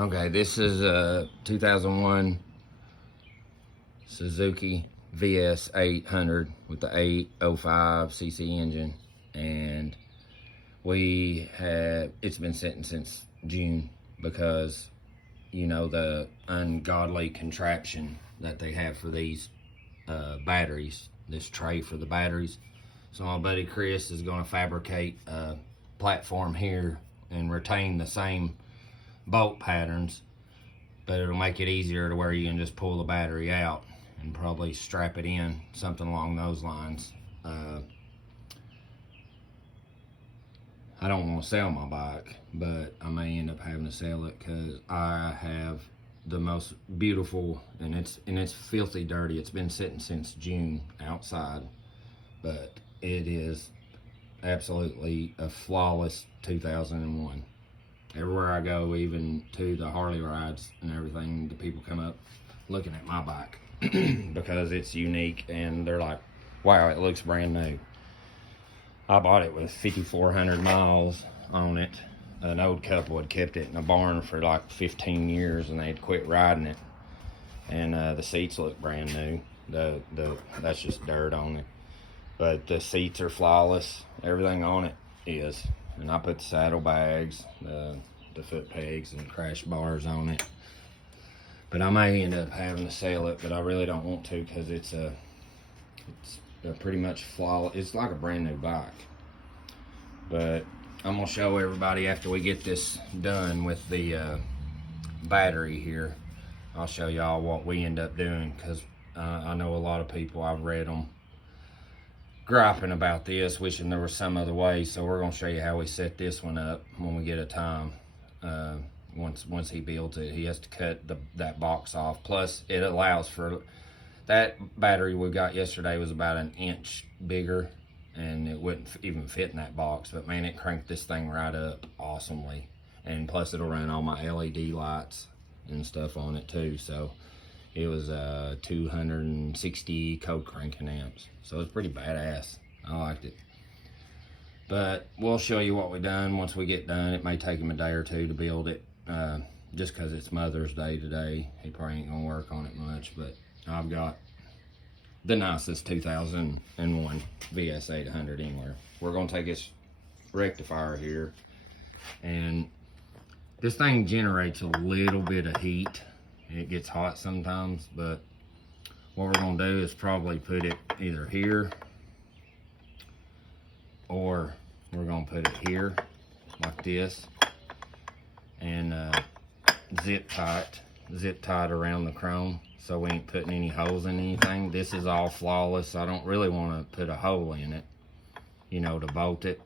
Okay, this is a 2001 Suzuki VS800 with the 805cc engine, and it's been sitting since June because, you know, the ungodly contraption that they have for these batteries, this tray for the batteries. So my buddy Chris is going to fabricate a platform here and retain the same bolt patterns, but it'll make it easier to where you can just pull the battery out and probably strap it in, something along those lines. I don't want to sell my bike, but I may end up having to sell it because I have the most beautiful, and it's filthy dirty. It's been sitting since June outside, but it is absolutely a flawless 2001. Everywhere I go, even to the Harley rides and everything, the people come up looking at my bike because it's unique, and they're like, wow, it looks brand new. I bought it with 5,400 miles on it. An old couple had kept it in a barn for like 15 years and they'd quit riding it. And the seats look brand new. That's just dirt on it. But the seats are flawless. Everything on it is. And I put the saddlebags, the foot pegs and crash bars on it. But I may end up having to sell it, but I really don't want to because it's pretty much flawless. It's like a brand new bike. But I'm gonna show everybody after we get this done with the battery here. I'll show y'all what we end up doing, because I know a lot of people, I've read them griping about this, wishing there was some other way. So we're gonna show you how we set this one up when we get a time. Once he builds it, he has to cut that box off. Plus it allows for, that battery we got yesterday was about an inch bigger, and it wouldn't even fit in that box. But man, it cranked this thing right up awesomely. And plus it'll run all my LED lights and stuff on it too. So it was 260 code cranking amps. So it's pretty badass. I liked it. But we'll show you what we done once we get done. It may take him a day or two to build it, just because it's Mother's Day today. He probably ain't gonna work on it much, but I've got the nicest 2001 VS800 anywhere. We're gonna take this rectifier here, and this thing generates a little bit of heat. It gets hot sometimes, but what we're gonna do is probably put it either here, or we're gonna put it here like this, and zip tight around the chrome, so we ain't putting any holes in anything. This is all flawless. I don't really want to put a hole in it, you know, to bolt it.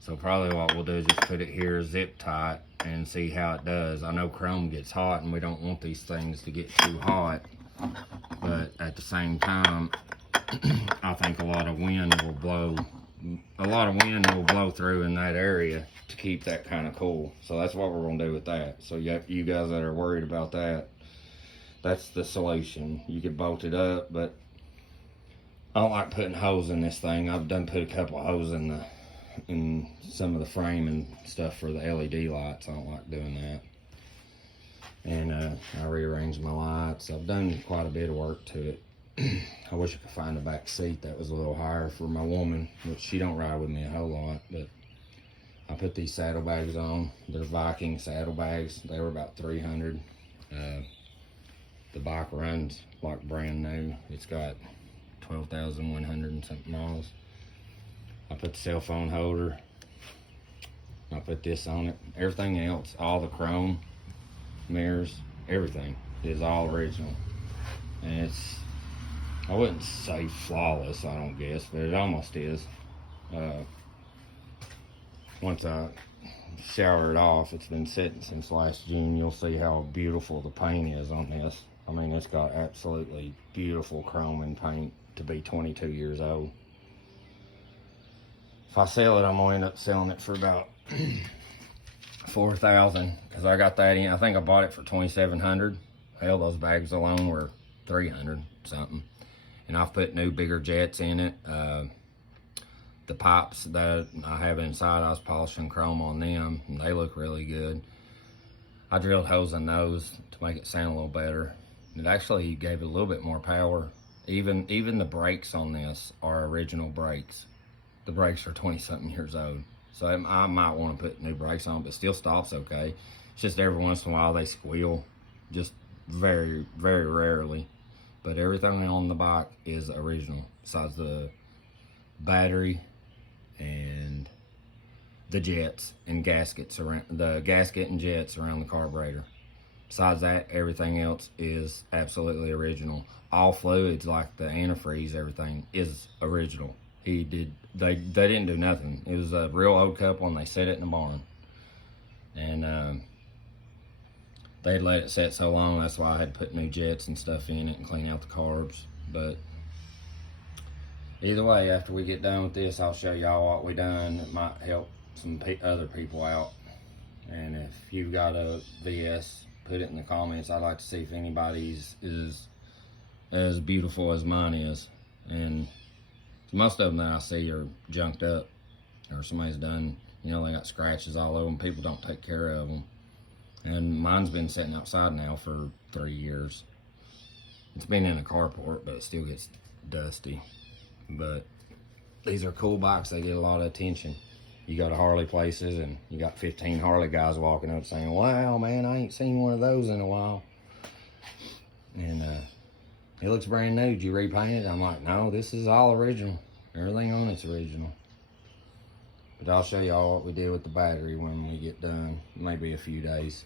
So probably what we'll do is just put it here, zip tight, and see how it does. I know chrome gets hot, and we don't want these things to get too hot, but at the same time, I think a lot of wind will blow through in that area to keep that kind of cool. So that's what we're gonna do with that. So you guys that are worried about that, that's the solution. You could bolt it up, but I don't like putting holes in this thing. I've done put a couple of holes in some of the frame and stuff for the LED lights. I don't like doing that. And I rearranged my lights. I've done quite a bit of work to it. I wish I could find a back seat that was a little higher for my woman, which she don't ride with me a whole lot. But I put these saddlebags on. They're Viking saddlebags. They were about 300. The bike runs like brand new. It's got 12,100 and something miles. I put the cell phone holder. I put this on it. Everything else, all the chrome, mirrors, everything is all original. And it's, I wouldn't say flawless, I don't guess, but it almost is. Once I shower it off, it's been sitting since last June, you'll see how beautiful the paint is on this. I mean, it's got absolutely beautiful chrome and paint to be 22 years old. If I sell it, I'm gonna end up selling it for about $4,000, because I got that in. I think I bought it for $2,700. Hell, those bags alone were $300 something. And I've put new bigger jets in it. The pipes that I have inside, I was polishing chrome on them, and they look really good. I drilled holes in those to make it sound a little better. It actually gave it a little bit more power. Even the brakes on this are original brakes. The brakes are 20-something years old. So I might want to put new brakes on, but still stops okay. It's just every once in a while they squeal, just very, very rarely. But everything on the bike is original, besides the battery and the jets and gaskets around the gasket and jets around the carburetor. Besides that, everything else is absolutely original. All fluids like the antifreeze, everything is original. They didn't do nothing. It was a real old couple and they set it in the barn. And they let it set so long, that's why I had to put new jets and stuff in it and clean out the carbs. But either way, after we get done with this, I'll show y'all what we done. It might help some other people out. And if you've got a VS, put it in the comments. I'd like to see if anybody's is as beautiful as mine is. And most of them that I see are junked up, or somebody's done, you know, they got scratches all over them. People don't take care of them. And mine's been sitting outside now for 3 years. It's been in a carport, but it still gets dusty. But these are cool bikes. They get a lot of attention. You go to Harley places and you got 15 Harley guys walking up saying, wow, man, I ain't seen one of those in a while. And it looks brand new. Did you repaint it? I'm like, no, this is all original. Everything on it's original. But I'll show y'all what we did with the battery when we get done. Maybe a few days.